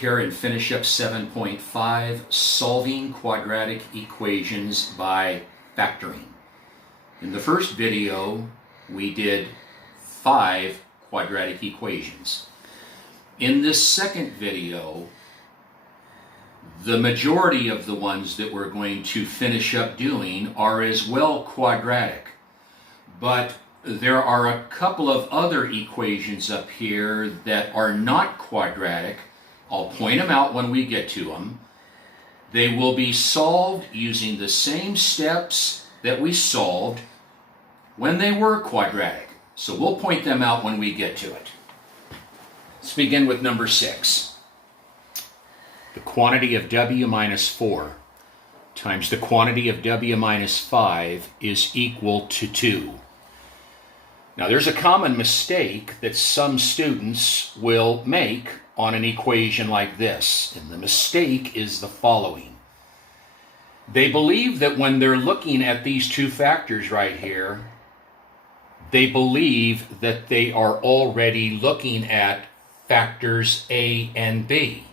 Here and finish up 7.5, solving quadratic equations by factoring. In the first video, we did 5 quadratic equations. In this second video, the majority of the ones that we're going to finish up doing are as well quadratic, but there are a couple of other equations up here that are not quadratic. I'll point them out when we get to them. They will be solved using the same steps that we solved when they were quadratic. So we'll point them out when we get to it. Let's begin with number 6. The quantity of w minus 4 times the quantity of w minus 5 is equal to 2. Now there's a common mistake that some students will make on an equation like this, and the mistake is the following. They believe that when they're looking at these two factors right here, they believe that they are already looking at factors A and B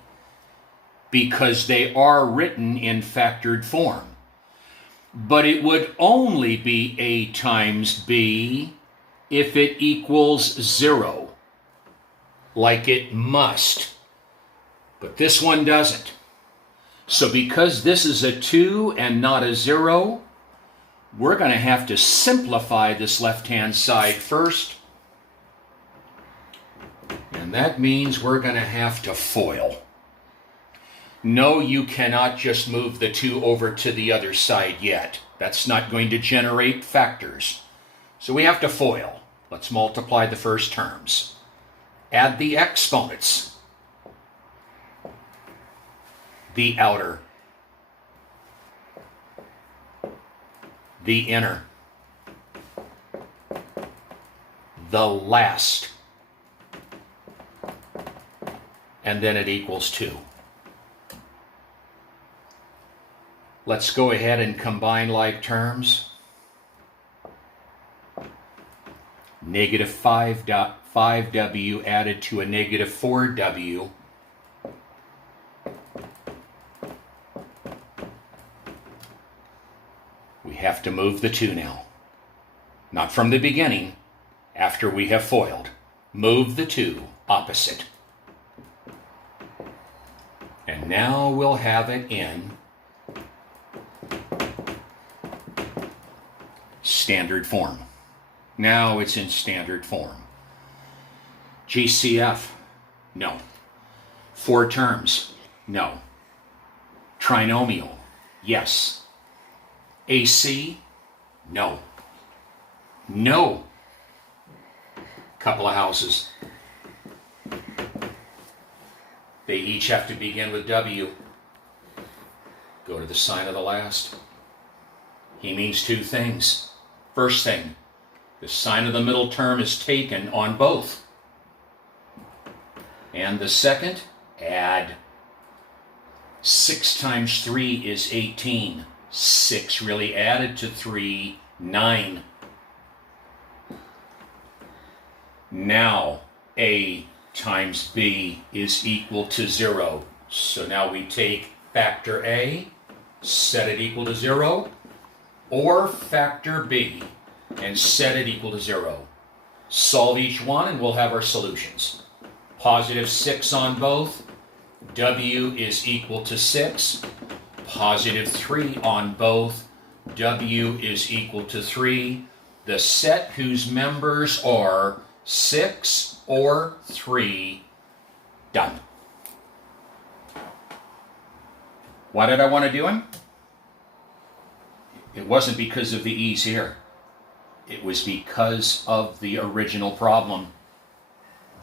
because they are written in factored form. But it would only be A times B if it equals 0. Like it must, but this one doesn't. So because this is a 2 and not a 0, we're going to have to simplify this left-hand side first, and that means we're going to have to FOIL. No, you cannot just move the 2 over to the other side yet. That's not going to generate factors. So we have to FOIL. Let's multiply the first terms. Add the exponents, the outer, the inner, the last, and then it equals 2. Let's go ahead and combine like terms. Negative 5w added to a negative 4w we have to move the 2 now. Not from the beginning, after we have FOILed. Move the 2 opposite. And now we'll have it in standard form. Now it's in standard form. GCF, no. 4 terms, no. Trinomial, yes. AC, no. No. Couple of houses. They each have to begin with W. Go to the sign of the last. He means 2 things. First thing, the sign of the middle term is taken on both. And the second, add. 6 times 3 is 18. 6 really added to 3, 9. Now A times B is equal to 0. So now we take factor A, set it equal to 0, or factor B and set it equal to 0. Solve each one and we'll have our solutions. Positive 6 on both, W is equal to 6. Positive 3 on both, W is equal to 3. The set whose members are 6 or 3, done. Why did I want to do them? It wasn't because of the e's here. It was because of the original problem.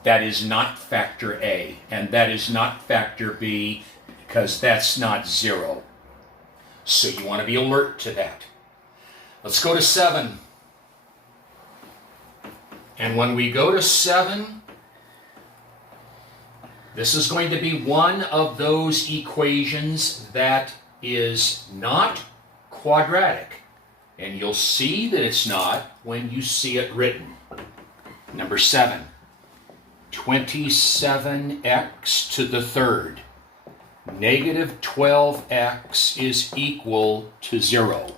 That is not factor A, and that is not factor B, because that's not 0. So you want to be alert to that. Let's go to 7. And when we go to 7, this is going to be one of those equations that is not quadratic. And you'll see that it's not when you see it written. Number 7, 27x to the third Negative 12x is equal to 0.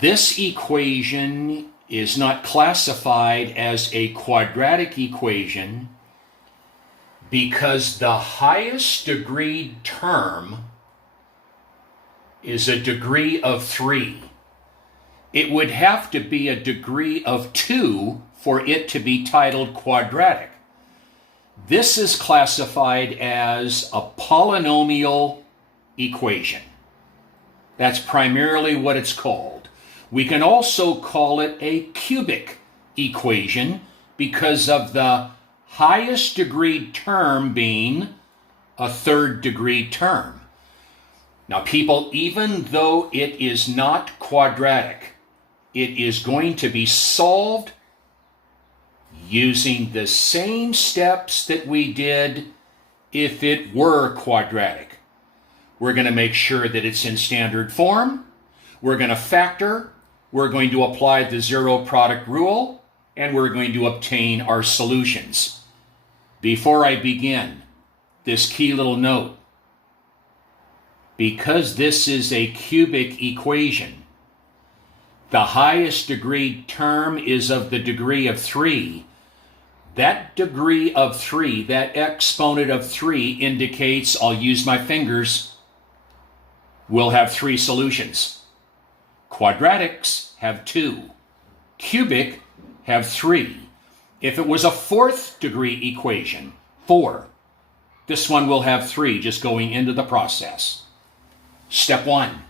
This equation is not classified as a quadratic equation because the highest degree term is a degree of 3. It would have to be a degree of 2 for it to be titled quadratic. This is classified as a polynomial equation. That's primarily what it's called. We can also call it a cubic equation because of the highest degree term being a third degree term. Now people, even though it is not quadratic, it is going to be solved using the same steps that we did if it were quadratic. We're going to make sure that it's in standard form. We're going to factor. We're going to apply the zero product rule, and we're going to obtain our solutions. Before I begin, this key little note. Because this is a cubic equation, the highest degree term is of the degree of 3. That degree of 3, that exponent of 3 indicates, I'll use my fingers, we'll have 3 solutions. Quadratics have 2. Cubic have 3. If it was a fourth degree equation, 4, this one will have 3 just going into the process. Step 1,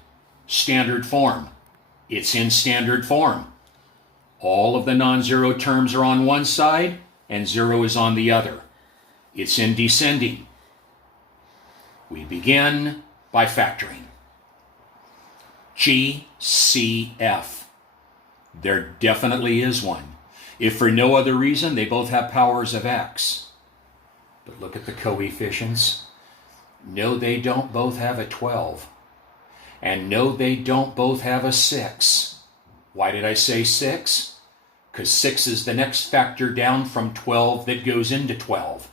standard form. It's in standard form. All of the non-zero terms are on one side and 0 is on the other. It's in descending. We begin by factoring. GCF. There definitely is one. If for no other reason, they both have powers of x. But look at the coefficients. No, they don't both have a 12. And no, they don't both have a 6. Why did I say 6? Because 6 is the next factor down from 12 that goes into 12.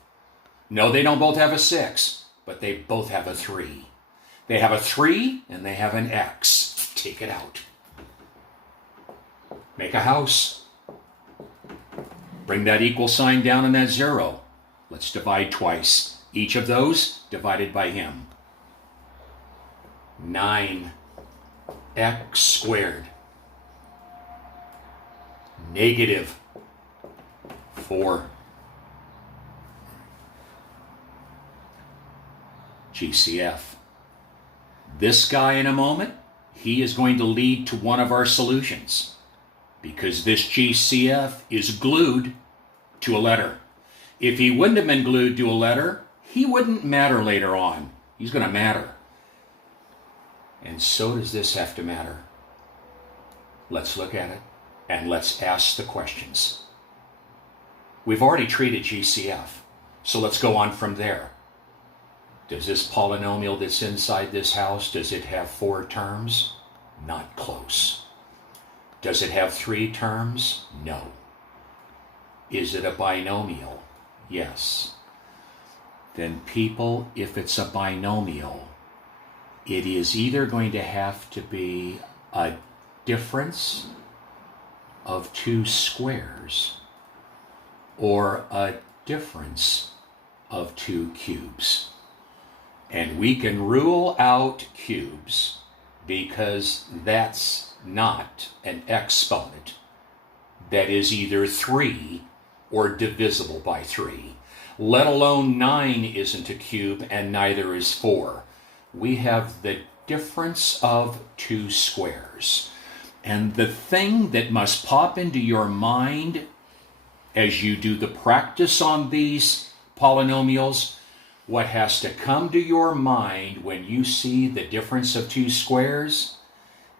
No, they don't both have a 6, but they both have a 3. They have a 3 and they have an x. Take it out. Make a house. Bring that equal sign down in that 0. Let's divide twice. Each of those divided by him. 9x squared. Negative 4. GCF. This guy in a moment, he is going to lead to one of our solutions because this GCF is glued to a letter. If he wouldn't have been glued to a letter, he wouldn't matter later on. He's going to matter. And so does this have to matter. Let's look at it and let's ask the questions. We've already treated GCF, so let's go on from there. Does this polynomial that's inside this house, does it have 4 terms? Not close. Does it have 3 terms? No. Is it a binomial? Yes. Then people, if it's a binomial, it is either going to have to be a difference of 2 squares or a difference of 2 cubes. And we can rule out cubes because that's not an exponent that is either 3 or divisible by 3. Let alone 9 isn't a cube and neither is 4. We have the difference of 2 squares. And the thing that must pop into your mind as you do the practice on these polynomials, what has to come to your mind when you see the difference of 2 squares,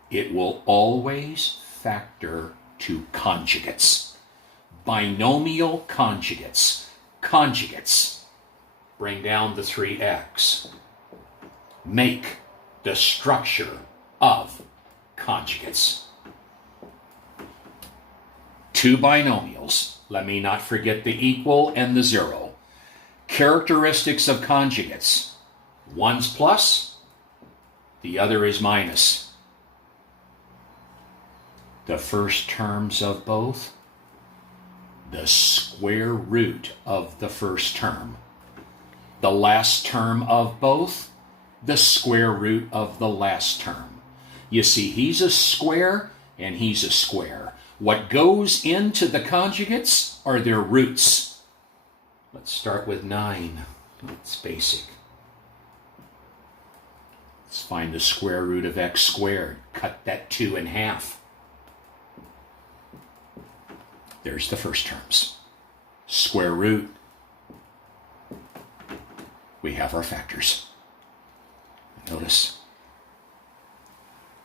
it will always factor to conjugates. Binomial conjugates. Conjugates. Bring down the 3x. Make the structure of conjugates. 2 binomials. Let me not forget the equal and the 0. Characteristics of conjugates. One's plus, the other is minus. The first terms of both, the square root of the first term. The last term of both, the square root of the last term. You see, he's a square and he's a square. What goes into the conjugates are their roots. Let's start with 9. It's basic. Let's find the square root of x squared. Cut that 2 in half. There's the first terms. Square root. We have our factors. Notice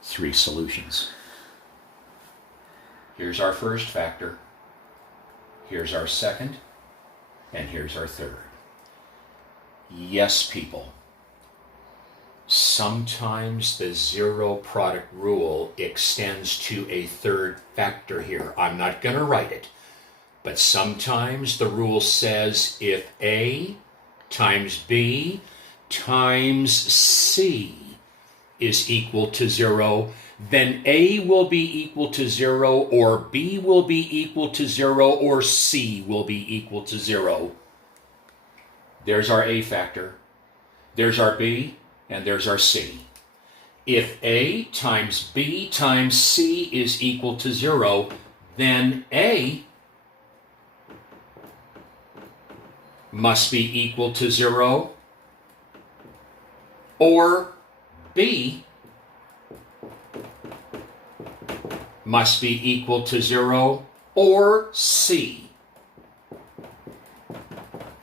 3 solutions. Here's our first factor. Here's our second. And here's our third. Yes, people. Sometimes the zero product rule extends to a third factor here. I'm not going to write it. But sometimes the rule says if A times B times C is equal to 0, then A will be equal to 0, or B will be equal to 0, or C will be equal to 0. There's our A factor. There's our B, and there's our C. If A times B times C is equal to 0, then A must be equal to 0, or B must be equal to 0, or C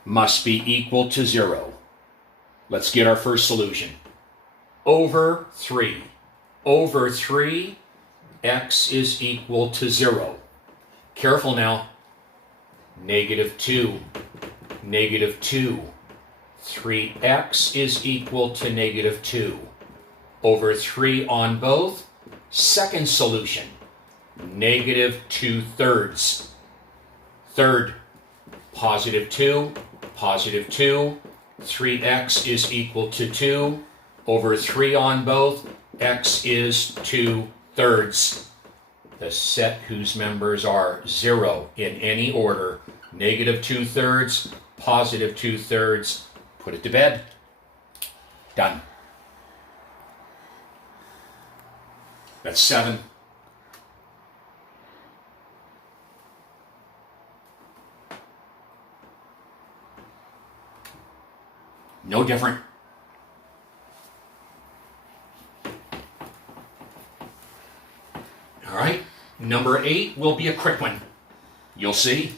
must be equal to 0. Let's get our first solution. Over 3. Over 3, x is equal to 0. Careful now. -2. -2. 3x is equal to -2. Over 3 on both. Second solution. -2/3. Third. +2. +2. 3x is equal to 2. Over 3 on both. X is 2/3. The set whose members are 0 in any order. -2/3. +2/3. Put it to bed. Done. That's 7. No different. All right. Number 8 will be a quick one. You'll see.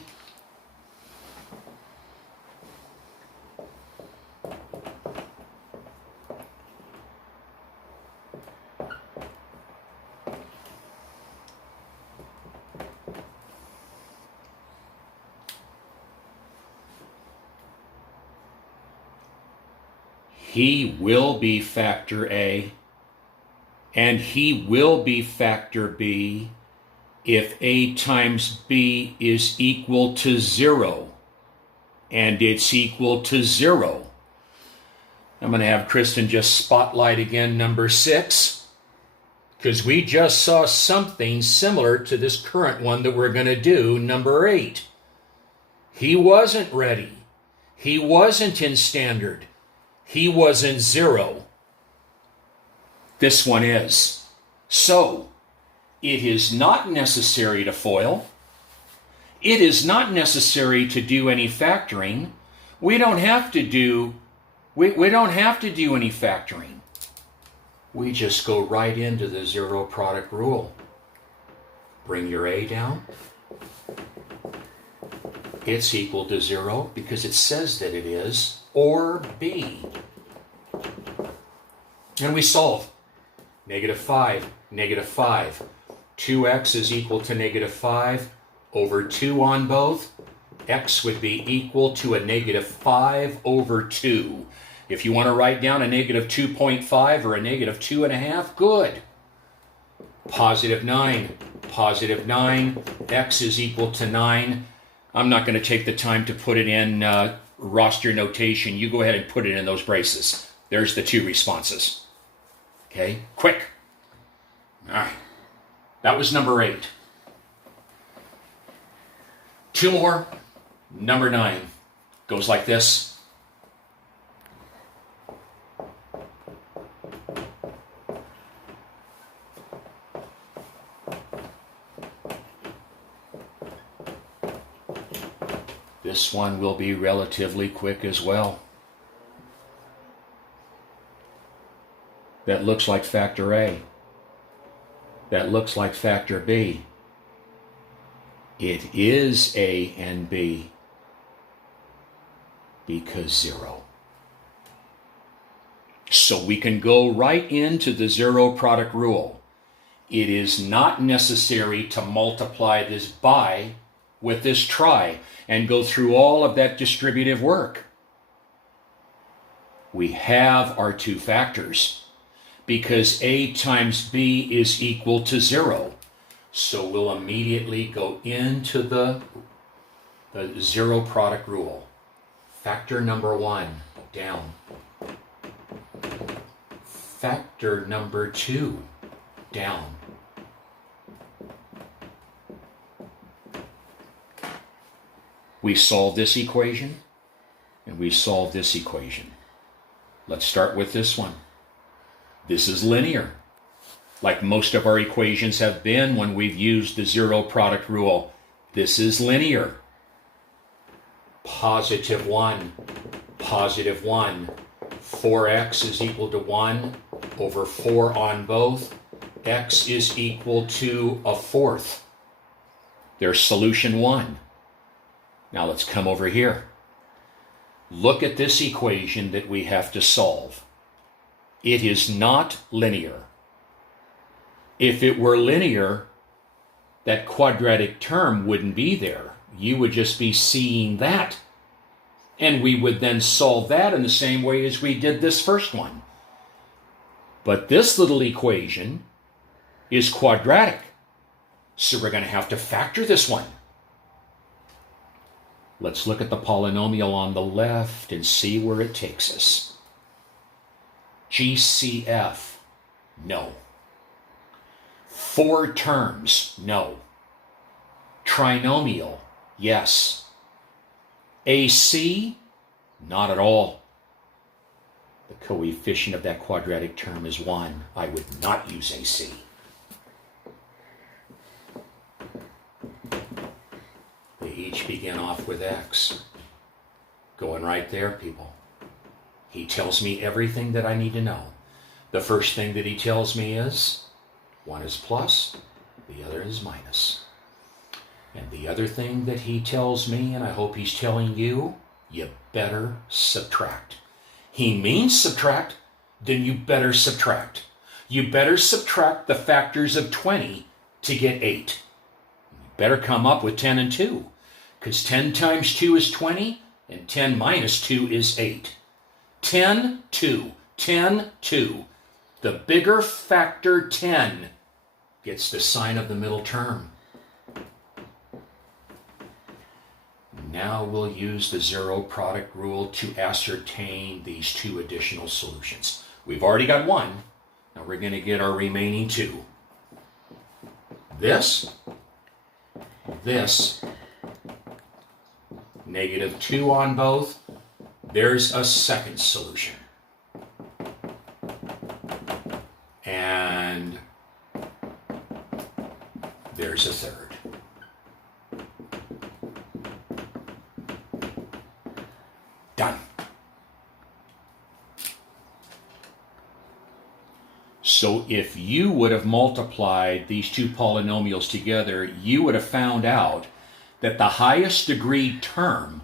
He will be factor A, and he will be factor B if A times B is equal to 0, and it's equal to 0. I'm going to have Kristen just spotlight again number 6, because we just saw something similar to this current one that we're going to do, number 8. He wasn't ready. He wasn't in standard. He wasn't 0. This one is. So, it is not necessary to FOIL. It is not necessary to do any factoring. We don't have to do any factoring. We just go right into the zero product rule. Bring your A down. It's equal to 0 because it says that it is, or B. And we solve. -5, -5. 2x is equal to -5 over 2 on both. X would be equal to a -5 over 2. If you want to write down a -2.5 or a -2.5, good. +9, +9. X is equal to 9. I'm not going to take the time to put it in roster notation. You go ahead and put it in those braces. There's the 2 responses. Okay, quick. All right, that was number 8. 2 more. Number 9 goes like this. This one will be relatively quick as well. That looks like factor A. That looks like factor B. It is A and B because 0. So we can go right into the 0 product rule. It is not necessary to multiply this by with this try and go through all of that distributive work. We have our 2 factors because A times B is equal to 0. So we'll immediately go into the 0 product rule. Factor number 1, down. Factor number 2, down. We solve this equation, and we solve this equation. Let's start with this one. This is linear, like most of our equations have been when we've used the 0 product rule. This is linear. Positive 1, positive 1. 4x is equal to 1 over 4 on both. X is equal to a 4th. There's solution 1. Now let's come over here. Look at this equation that we have to solve. It is not linear. If it were linear, that quadratic term wouldn't be there. You would just be seeing that. And we would then solve that in the same way as we did this first one. But this little equation is quadratic. So we're going to have to factor this one. Let's look at the polynomial on the left and see where it takes us. GCF, no. 4 terms, no. Trinomial, yes. AC, not at all. The coefficient of that quadratic term is 1. I would not use AC. They each begin off with X. Going right there, people. He tells me everything that I need to know. The first thing that he tells me is, one is plus, the other is minus. And the other thing that he tells me, and I hope he's telling you, you better subtract. He means subtract, then you better subtract. You better subtract the factors of 20 to get 8. You better come up with 10 and 2, because 10 times 2 is 20, and 10 minus 2 is 8. 10, 2, 10, 2. The bigger factor 10 gets the sign of the middle term. Now we'll use the 0 product rule to ascertain these 2 additional solutions. We've already got 1. Now we're going to get our remaining 2. This, negative 2 on both. There's a second solution. And there's a third. Done. So if you would have multiplied these 2 polynomials together, you would have found out that the highest degree term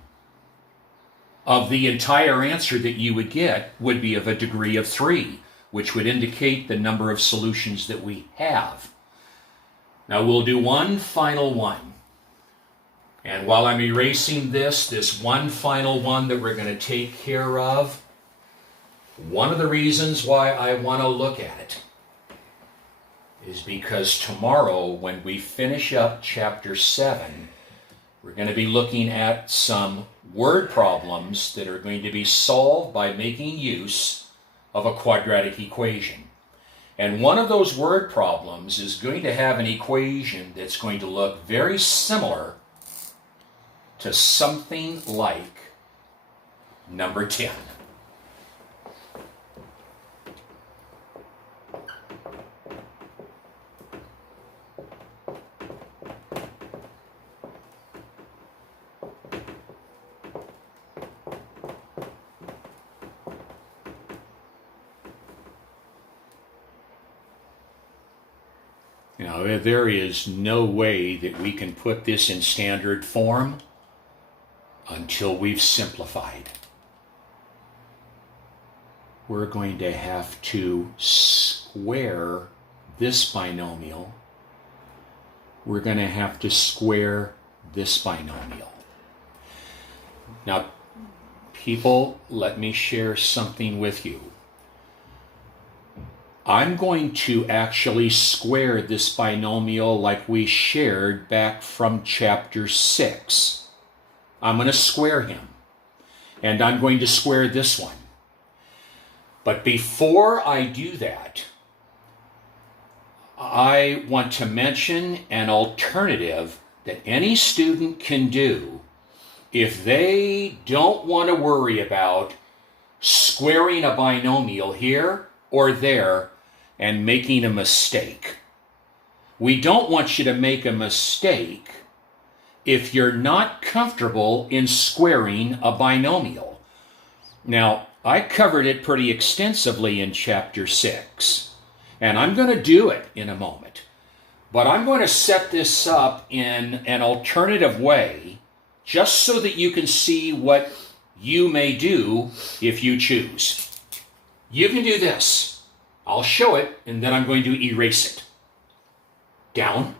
of the entire answer that you would get would be of a degree of 3, which would indicate the number of solutions that we have. Now we'll do one final one. And while I'm erasing this one final one that we're going to take care of, one of the reasons why I want to look at it is because tomorrow when we finish up chapter 7, We're going to be looking at some word problems that are going to be solved by making use of a quadratic equation. And one of those word problems is going to have an equation that's going to look very similar to something like number 10. Now, there is no way that we can put this in standard form until we've simplified. We're going to have to square this binomial. We're going to have to square this binomial. Now, people, let me share something with you. I'm going to actually square this binomial like we shared back from chapter 6. I'm going to square him, and I'm going to square this one. But before I do that, I want to mention an alternative that any student can do if they don't want to worry about squaring a binomial here or there and making a mistake. We don't want you to make a mistake if you're not comfortable in squaring a binomial. Now, I covered it pretty extensively in chapter 6, and I'm going to do it in a moment. But I'm going to set this up in an alternative way just so that you can see what you may do if you choose. You can do this. I'll show it, and then I'm going to erase it. Down.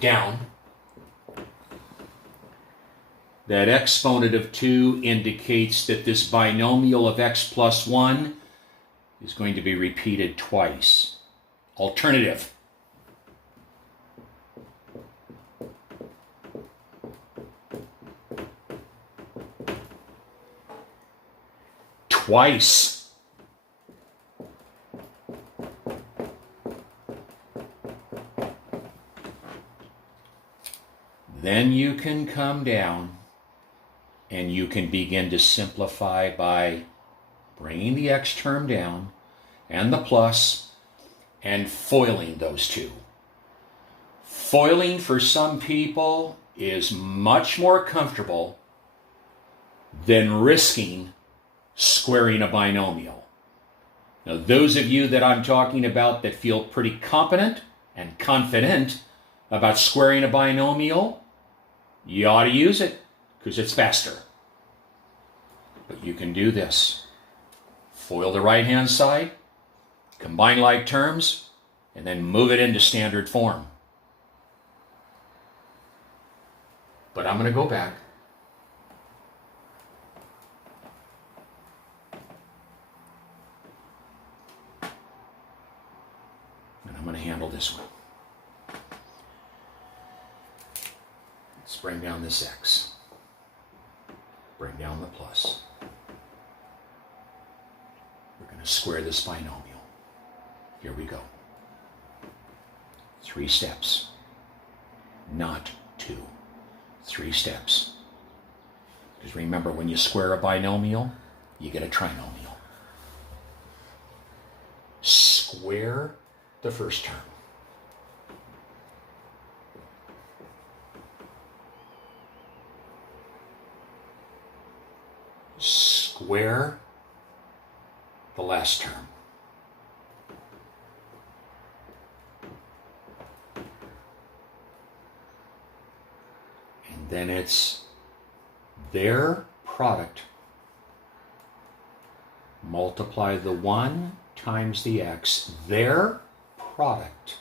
Down. That exponent of 2 indicates that this binomial of x plus 1 is going to be repeated twice. Alternative. Twice. Then you can come down and you can begin to simplify by bringing the x term down and the plus and foiling those two. Foiling for some people is much more comfortable than risking squaring a binomial. Now, those of you that I'm talking about that feel pretty competent and confident about squaring a binomial, you ought to use it because it's faster. But you can do this. Foil the right-hand side, combine like terms, and then move it into standard form. But I'm going to go back. And I'm going to handle this one. Let's bring down this x. Bring down the plus. We're going to square this binomial. Here we go. 3 steps. Not 2. 3 steps. Because remember, when you square a binomial, you get a trinomial. Square the first term. Square the last term. And then it's their product. Multiply the 1 times the x. Their product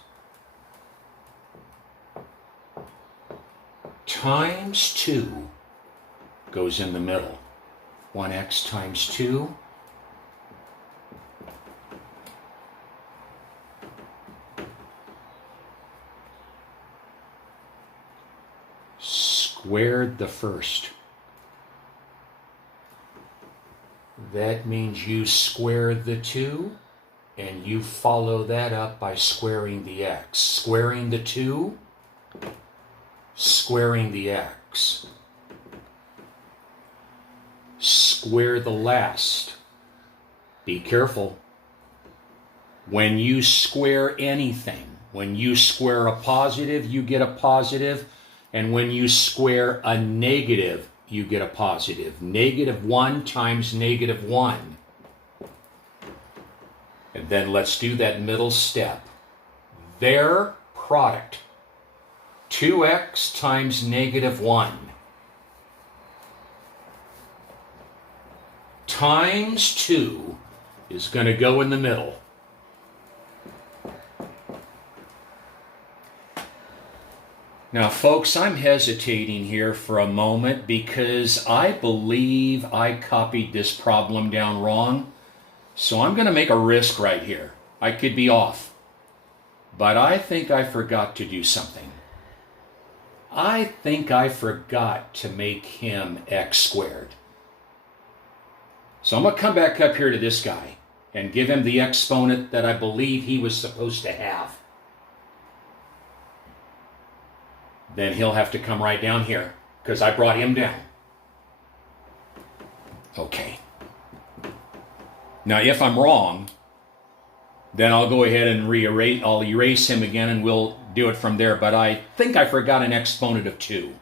times 2 goes in the middle. 1x times 2 squared the first. That means you square the 2, and you follow that up by squaring the x. Squaring the 2, squaring the x. Square the last. Be careful. When you square anything, when you square a positive, you get a positive. And when you square a negative, you get a positive. -1 times -1. And then let's do that middle step. Their product. 2x times -1. Times 2 is going to go in the middle. Now, folks, I'm hesitating here for a moment because I believe I copied this problem down wrong. So I'm going to make a risk right here. I could be off. But I think I forgot to do something. I think I forgot to make him x squared. So I'm going to come back up here to this guy and give him the exponent that I believe he was supposed to have. Then he'll have to come right down here because I brought him down. Okay. Now, if I'm wrong, then I'll go ahead and I'll erase him again and we'll do it from there. But I think I forgot an exponent of 2.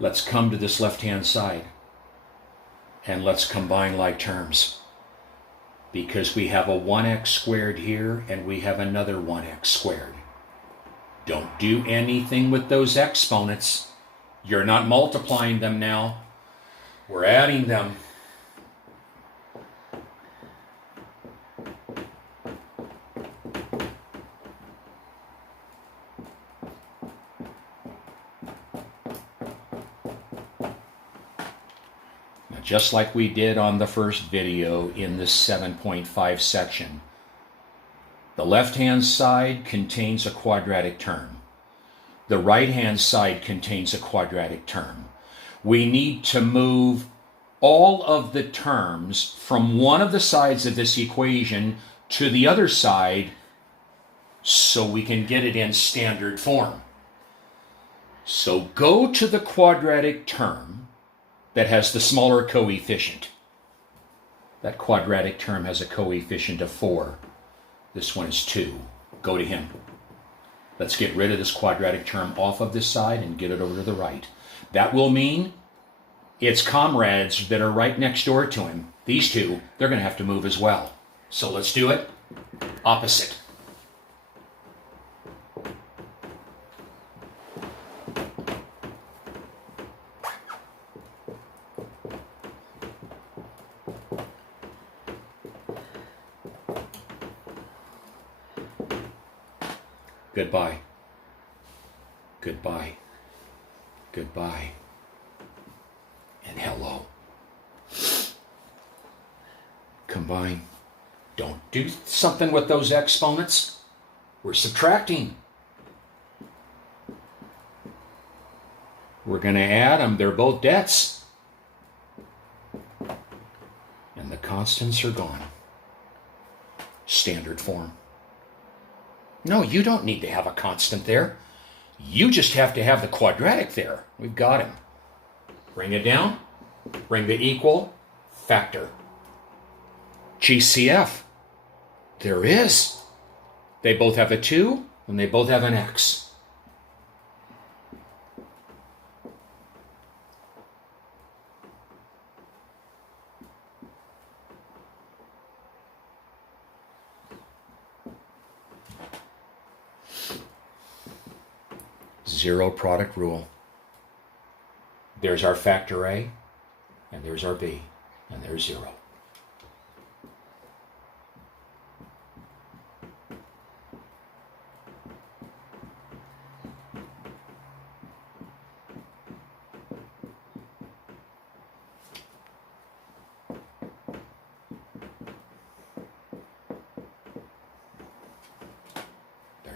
Let's come to this left-hand side and let's combine like terms. Because we have a 1x squared here and we have another 1x squared. Don't do anything with those exponents. You're not multiplying them now. We're adding them. Now, just like we did on the first video in this 7.5 section, the left-hand side contains a quadratic term. The right-hand side contains a quadratic term. We need to move all of the terms from one of the sides of this equation to the other side so we can get it in standard form. So go to the quadratic term that has the smaller coefficient. That quadratic term has a coefficient of 4. This one is 2. Go to him. Let's get rid of this quadratic term off of this side and get it over to the right. That will mean its comrades that are right next door to him, these two, they're going to have to move as well. So let's do it. Opposite. Goodbye. Goodbye. Goodbye. And hello. Combine. Don't do something with those exponents. We're subtracting. We're going to add them. They're both debts. And the constants are gone. Standard form. No, you don't need to have a constant there. You just have to have the quadratic there. We've got him. Bring it down. Bring the equal. Factor. GCF. There is. They both have a 2 and they both have an x. Zero product rule. There's our factor A, and there's our B, and there's 0.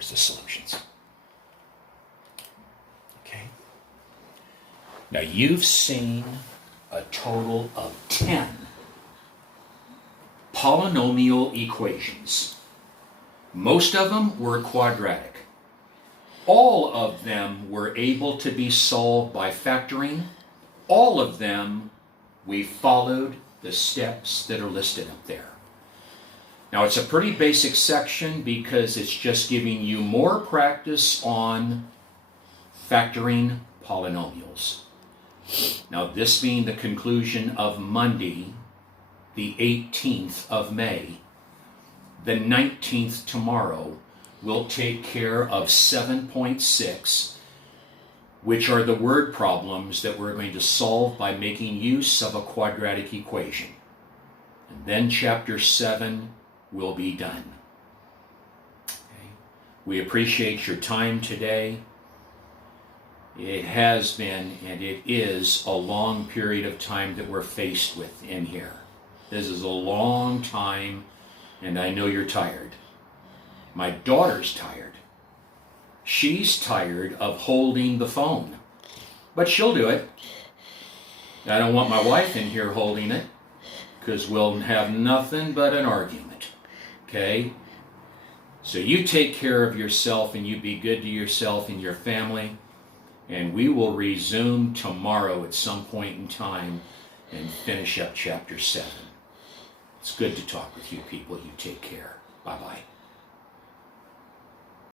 There's the solutions. Okay. Now you've seen a total of 10 polynomial equations. Most of them were quadratic. All of them were able to be solved by factoring. All of them, we followed the steps that are listed up there. Now it's a pretty basic section because it's just giving you more practice on factoring polynomials. Now this being the conclusion of Monday, the 18th of May, the 19th tomorrow, we'll take care of 7.6, which are the word problems that we're going to solve by making use of a quadratic equation. And then chapter 7 will be done. Okay. We appreciate your time today. It has been and it is a long period of time that we're faced with in here. This is a long time, and I know you're tired. My daughter's tired. She's tired of holding the phone, but she'll do it. I don't want my wife in here holding it because we'll have nothing but an argument. Okay? So you take care of yourself and you be good to yourself and your family, and we will resume tomorrow at some point in time and finish up chapter 7. It's good to talk with you people. You take care. Bye-bye.